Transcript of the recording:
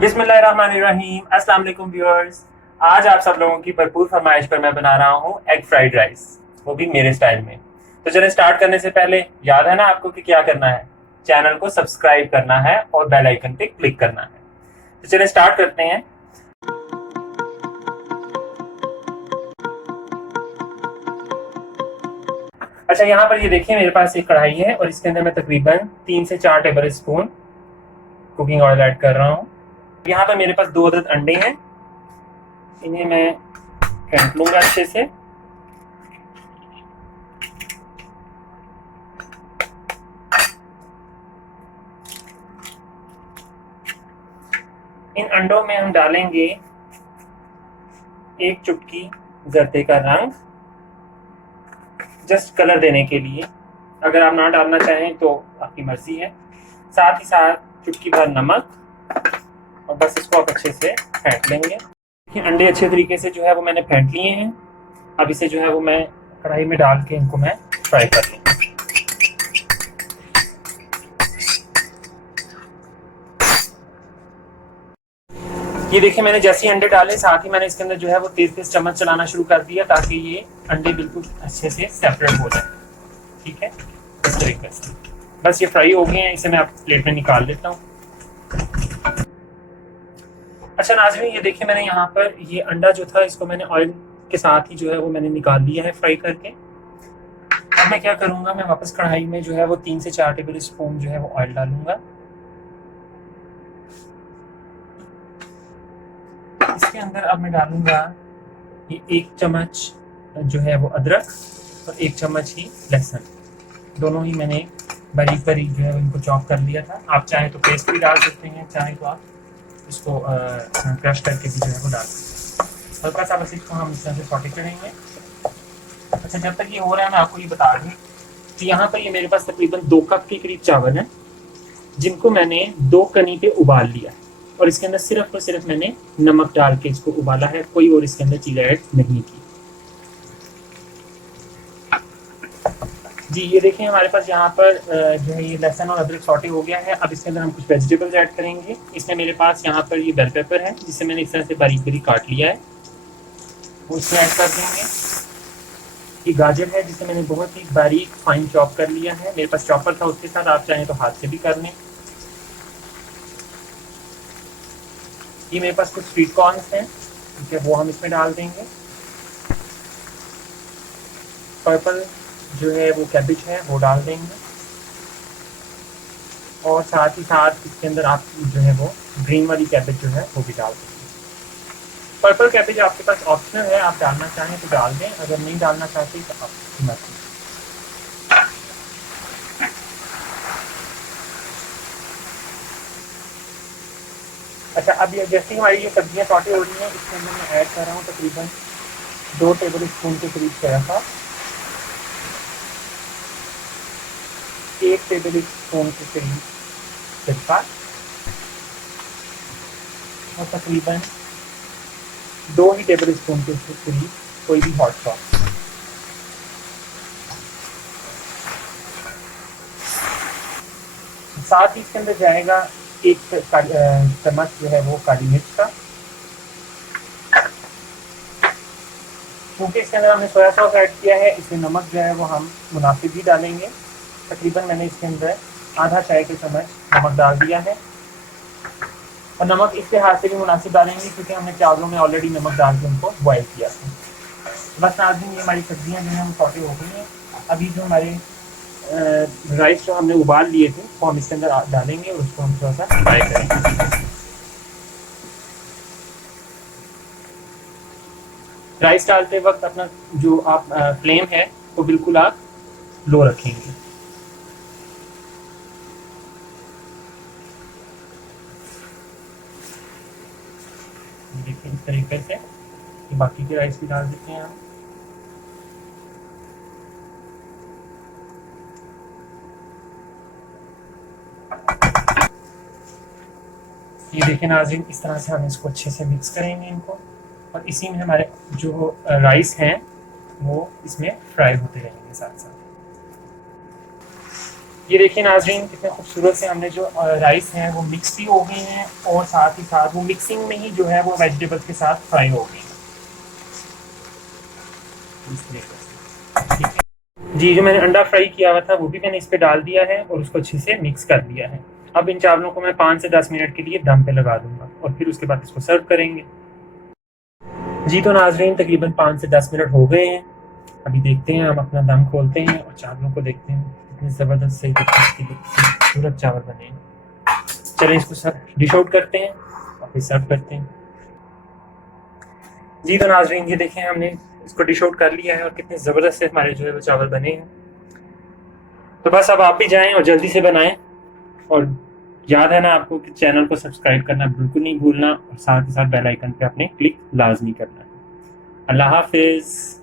बिस्मिल्लाहिर्रहमानिर्रहीम। अस्सलाम वालेकुम व्यूअर्स। आज आप सब लोगों की भरपूर फरमाइश पर मैं बना रहा हूँ एग फ्राइड राइस, वो भी मेरे स्टाइल में। तो चलें स्टार्ट करने से पहले याद है ना आपको कि क्या करना है। चैनल को सब्सक्राइब करना है और बेल आइकन पे क्लिक करना है। तो चलें स्टार्ट करते हैं। अच्छा, यहाँ पर ये देखिए मेरे पास एक कढ़ाई है और इसके अंदर मैं तकरीबन 3 से 4 table spoon cooking oil add कर रहा हूँ। यहाँ पर मेरे पास 2 अदद अंडे हैं, इन्हें मैं फेंट लूंगा अच्छे से। इन अंडों में हम डालेंगे 1 चुटकी जर्दे का रंग, जस्ट कलर देने के लिए। अगर आप ना डालना चाहें तो आपकी मर्जी है। साथ ही साथ चुटकी भर नमक, और बस इसको आप अच्छे से फेंट लेंगे। देखिए अंडे अच्छे तरीके से जो है वो मैंने फेंट लिए हैं। अब इसे जो है वो मैं कढ़ाई में डाल के इनको मैं फ्राई कर लूँगा। ये देखिए मैंने जैसे ही अंडे डाले, साथ ही मैंने इसके अंदर जो है वो तेज तेज चम्मच चलाना शुरू कर दिया ताकि ये अंडे बिल्कुल अच्छे से सेपरेट हो जाए। ठीक है, इस तरीके से बस ये फ्राई हो गए हैं। इसे मैं आप प्लेट में निकाल लेता हूँ। अच्छा नाज़रीन, ये देखिए मैंने यहाँ पर ये अंडा जो था इसको मैंने ऑयल के साथ ही जो है वो मैंने निकाल लिया है फ्राई करके। अब मैं क्या करूँगा, मैं वापस कढ़ाई में जो है वो 3 से 4 टेबल स्पून जो है वो ऑयल डालूंगा। इसके अंदर अब मैं डालूंगा ये 1 चम्मच जो है वो अदरक और 1 चम्मच ही लहसुन। दोनों ही मैंने बारीक बारीक जो है इनको चॉप कर लिया था। आप चाहें तो पेस्ट भी डाल सकते हैं, चाहें तो आप इसको क्रश करके भी जो है वो डाल सकते हैं। हल्का सा बस इसको हम इस तरह से सॉटे करेंगे। अच्छा, जब तक ये हो रहा है मैं आपको ये बता दूँ कि यहाँ पर ये मेरे पास तकरीबन 2 कप के करीब चावल हैं, जिनको मैंने 2 कनी पे उबाल लिया है। और इसके अंदर सिर्फ और सिर्फ मैंने नमक डाल के इसको उबाला है, कोई और इसके अंदर चीज़ ऐड नहीं की। जी ये देखें हमारे पास यहाँ पर जो है ये लहसुन और अदरक सॉटे हो गया है। अब इसके अंदर हम कुछ वेजिटेबल्स ऐड करेंगे। इसमें मेरे पास यहाँ पर ये बेल पेपर है, जिसे मैंने इस तरह से बारीक बारीक काट लिया है, वो इसमें ऐड कर देंगे। ये गाजर है जिसे मैंने बहुत ही बारीक फाइन चॉप कर लिया है। मेरे पास चॉपर था उसके साथ, आप चाहें तो हाथ से भी कर लें। ये मेरे पास कुछ स्वीट कॉर्न्स हैं, ठीक है, वो हम इसमें डाल देंगे। पर्पल जो है वो कैबिज है वो डाल देंगे, और साथ ही साथ इसके अंदर आप जो है वो ग्रीन वाली कैबिज जो है वो भी डाल देंगे। पर्पल कैबिज आपके पास ऑप्शनल है, आप डालना चाहें तो डाल दें, अगर नहीं डालना चाहते तो आप मत। अच्छा, अब ये जैसे हमारी ये सब्जियां सॉटे हो रही हैं, इसके अंदर मैं ऐड कर रहा हूँ तकरीबन 2 टेबल स्पून के करीब सराफा, 1 टेबल स्पून के करीब सिरका, और तकरीबन 2 ही टेबल स्पून के करीब कोई भी हॉट सॉस। साथ ही इसके अंदर जाएगा 1 चम्मच जो है वो काली मिर्च का। क्योंकि इसके अंदर हमने सोया सॉस ऐड किया है, इसलिए नमक जो है वो हम मुनासिब ही डालेंगे। तकरीबन मैंने इसके अंदर आधा चाय का चम्मच नमक डाल दिया है, और नमक इस लिहाज से भी मुनासिब डालेंगे क्योंकि हमने चावलों में ऑलरेडी नमक डाल के उनको बॉयल किया था। बस नाज़रीन, ये हमारी सब्जियां जो हैं वो सॉटे हो गई हैं। अभी जो हमारे राइस जो हमने उबाल लिए थे वो हम इसके अंदर डालेंगे और उसको हम थोड़ा सा फ्राई करेंगे। राइस डालते वक्त अपना जो आप फ्लेम है वो बिल्कुल आप लो रखेंगे। देखिए इस तरीके से बाकी के राइस भी डाल देते हैं हम। ये देखिए नाज़रीन, इस तरह से हम इसको अच्छे से मिक्स करेंगे इनको, और इसी में हमारे जो राइस हैं वो इसमें फ्राई होते रहेंगे साथ साथ। ये देखिए नाज़रीन, कितने खूबसूरत से हमने जो राइस हैं वो मिक्स भी हो गए हैं और साथ ही साथ वो मिक्सिंग में ही जो है वो वेजिटेबल्स के साथ फ्राई हो गए हैं इस तरीके से। ठीक है जी, जो मैंने अंडा फ्राई किया हुआ था वो भी मैंने इस पे डाल दिया है और उसको अच्छे से मिक्स कर दिया है। अब इन चावलों को मैं 5 से 10 मिनट के लिए दम पे लगा दूंगा और फिर उसके बाद इसको सर्व करेंगे। जी तो नाज़रीन, तकरीबन 5 से 10 मिनट हो गए हैं। अभी देखते हैं, हम अपना दम खोलते हैं और चावलों को देखते हैं कितने ज़बरदस्त सही खूबसूरत चावल बने हैं। चलें इसको सब डिश आउट करते हैं और फिर सर्व करते हैं। जी तो नाज़रीन, ये देखें हमने इसको डिश आउट कर लिया है और कितने ज़बरदस्त से हमारे जो है वो चावल बने हैं। तो बस अब आप भी जाएं और जल्दी से बनाएं और याद है ना आपको कि चैनल को सब्सक्राइब करना बिल्कुल नहीं भूलना और साथ ही साथ बेल आइकन पे आपने क्लिक लाजमी करना है। अल्लाह हाफिज़।